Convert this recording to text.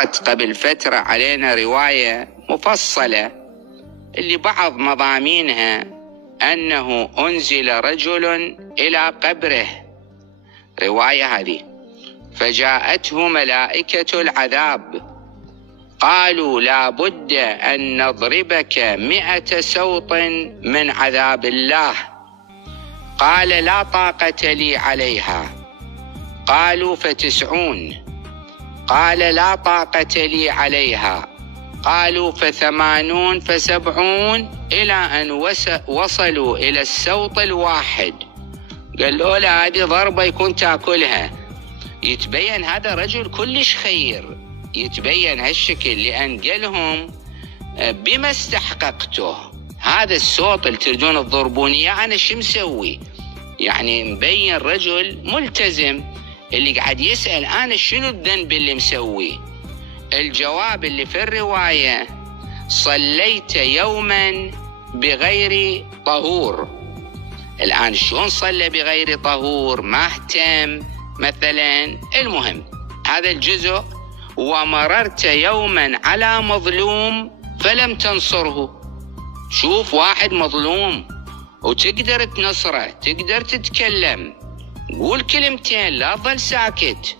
قبل فترة علينا رواية مفصلة اللي بعض مضامينها أنه أنزل رجل إلى قبره، رواية هذه، فجاءته ملائكة العذاب قالوا لا بد أن نضربك 100 سوط من عذاب الله. قال لا طاقة لي عليها. قالوا ف90. قال لا طاقة لي عليها. قالوا ف80 ف70 إلى أن وصلوا إلى السوط الواحد. قال له لا، هذه ضربة يكون تاكلها. يتبين هذا رجل كلش خير، يتبين هالشكل، لأن قالهم بما استحققته هذا الصوت اللي تريدون تضربوني أنا شو مسوي؟ يعني مبين رجل ملتزم اللي قاعد يسأل أنا شنو الذنب اللي مسوي. الجواب اللي في الرواية صليت يوما بغير طهور. الآن شلون صلى بغير طهور؟ ما اهتم مثلا. المهم هذا الجزء. ومررت يوما على مظلوم فلم تنصره. شوف واحد مظلوم وتقدر تنصره، تقدر تتكلم، قول كلمتين، لا تظل ساكت.